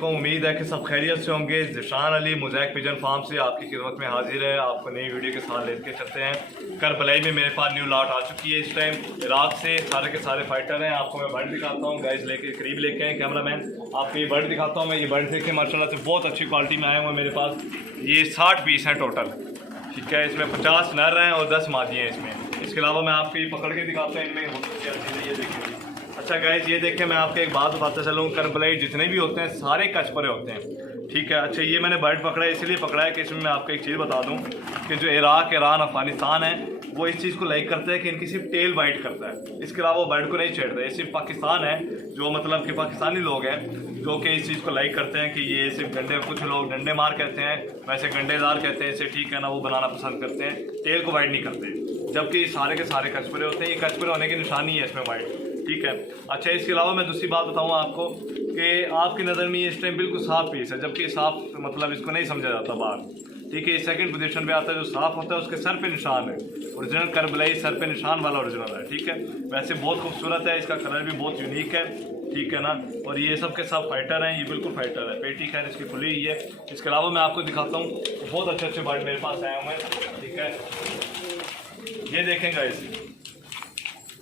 को उम्मीद है कि सब खैरियत से होंगे। Zeeshan Ali Mosaic Pigeon Farm से आपकी खिदमत में हाजिर है। आपको नई वीडियो के साथ लेके चलते हैं। करबलाई में मेरे पास न्यू लॉट आ चुकी है। इस टाइम इराक से सारे के सारे फाइटर हैं। आपको मैं बर्ड दिखाता हूँ, गाइस लेके करीब लेके आए कैमरा मैन। आपको ये बर्ड दिखाता हूँ मैं। ये बर्ड देखें माशाल्लाह से बहुत अच्छी क्वालिटी में आए हुए हैं मेरे पास। ये 60 पीस हैं टोटल, ठीक है। इसमें 50 नर हैं और 10 मादी हैं इसमें। इसके अलावा मैं आपको ये पकड़ के दिखाता हूँ इनमें ये देखिए। अच्छा गाइस ये देखें, मैं आपको एक बात बताता चलूँ, करबलाई जितने भी होते हैं सारे कचपरे होते हैं, ठीक है। अच्छा ये मैंने बर्ड पकड़ा है, इसलिए पकड़ा है कि इसमें मैं आपको एक चीज़ बता दूं कि जो इराक, ईरान, अफगानिस्तान है वो इस चीज़ को लाइक करता है कि इनकी सिर्फ टेल वाइट करता है। इसके अलावा वो बर्ड को नहीं छेड़ता। ये सिर्फ पाकिस्तान है जो मतलब कि पाकिस्तानी लोग हैं जो कि इस चीज़ को लाइक करते हैं कि ये सिर्फ गंडे, कुछ लोग डंडे मार कहते हैं, वैसे गंडेदार कहते हैं इसे, ठीक है ना, वो बनाना पसंद करते हैं, टेल को वाइट नहीं करते। जबकि सारे के सारे कचपरे होते हैं। ये कचपरे होने की निशानी है इसमें वाइट, ठीक है। अच्छा इसके अलावा मैं दूसरी बात बताऊँ आपको कि आपकी नज़र में इस टाइम बिल्कुल साफ पीस है, जबकि साफ मतलब इसको नहीं समझा जाता बाहर, ठीक है। सेकंड पोजीशन पे आता है। जो साफ होता है उसके सर पे निशान है, ओरिजिनल करबलाई सर पे निशान वाला ओरिजिनल है, ठीक है। वैसे बहुत खूबसूरत है, इसका कलर भी बहुत यूनिक है, ठीक है ना। और ये सब के सब फाइटर हैं, ये बिल्कुल फाइटर है। पेटी खैर इसकी खुली हुई है। इसके अलावा मैं आपको दिखाता हूँ बहुत अच्छे अच्छे बर्ड मेरे पास आए हुए हैं, ठीक है। ये देखें गाइस,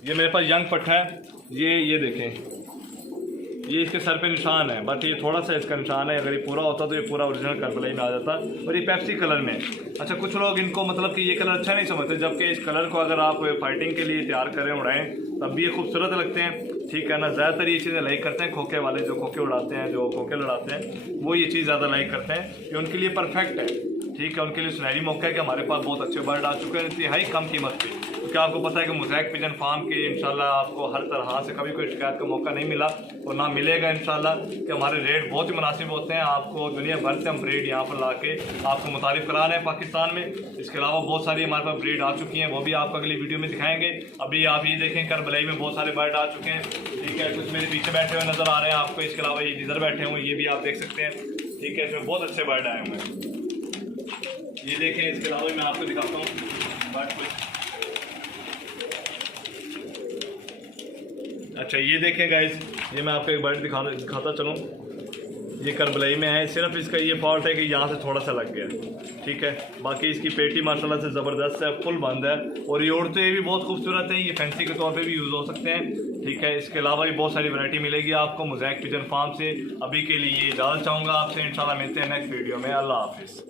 ये मेरे पास यंग पट्टा है। ये देखें, ये इसके सर पे निशान है, बट ये थोड़ा सा इसका निशान है। अगर ये पूरा होता तो ये पूरा ओरिजिनल करबलाई में आ जाता। और ये पेप्सी कलर में। अच्छा कुछ लोग इनको मतलब कि ये कलर अच्छा नहीं समझते, जबकि इस कलर को अगर आप फाइटिंग के लिए तैयार करें, उड़ाएं, तब भी ये खूबसूरत लगते हैं, ठीक है ना। ज़्यादातर ये चीज़ें लाइक करते हैं खोखे वाले, जो खोखे उड़ाते हैं, जो खोखे लड़ाते हैं, वो ये चीज़ ज़्यादा लाइक करते हैं। ये उनके लिए परफेक्ट है, ठीक है। उनके लिए सुनहरी मौका है कि हमारे पास बहुत अच्छे बर्ड आ चुके हैं इंतहाई कम कीमत पे। क्योंकि आपको पता है कि मोज़ैक पिजन फार्म के इंशाल्लाह आपको हर तरह से कभी कोई शिकायत का मौका नहीं मिला और ना मिलेगा इंशाल्लाह, कि हमारे रेट बहुत ही मुनासिब होते हैं। आपको दुनिया भर से हम ब्रीड यहाँ पर ला के आपको मुतारिफ करा रहे हैं पाकिस्तान में। इसके अलावा बहुत सारी हमारे पास ब्रीड आ चुकी हैं, वो भी आपको अगली वीडियो में दिखाएंगे। अभी आप ये देखें करबलाई में बहुत सारे बर्ड आ चुके हैं, ठीक है। कुछ मेरे पीछे बैठे हुए नज़र आ रहे हैं आपको। इसके अलावा ये इधर बैठे हुए, ये भी आप देख सकते हैं, ठीक है। इसमें बहुत अच्छे बर्ड आए हुए हैं, ये देखें। इसके अलावा मैं आपको दिखाता हूँ बर्ड कुछ। अच्छा ये देखें गाइस, ये मैं आपको एक बर्ड दिखाता चलूँ। ये करबलाई में है, सिर्फ इसका ये फॉल्ट है कि यहाँ से थोड़ा सा लग गया, ठीक है। बाकी इसकी पेटी माशाल्लाह से ज़बरदस्त है, फुल बंद है। और ये उड़ते हुए भी बहुत खूबसूरत है। ये फैंसी के तौर पे भी यूज़ हो सकते हैं, ठीक है। इसके अलावा भी बहुत सारी वैरायटी मिलेगी आपको मोज़ैक पिजन फार्म से। अभी के लिए इजाज़त चाहूँगा आपसे, इंशाल्लाह मिलते हैं नेक्स्ट वीडियो में। अल्लाह हाफिज़।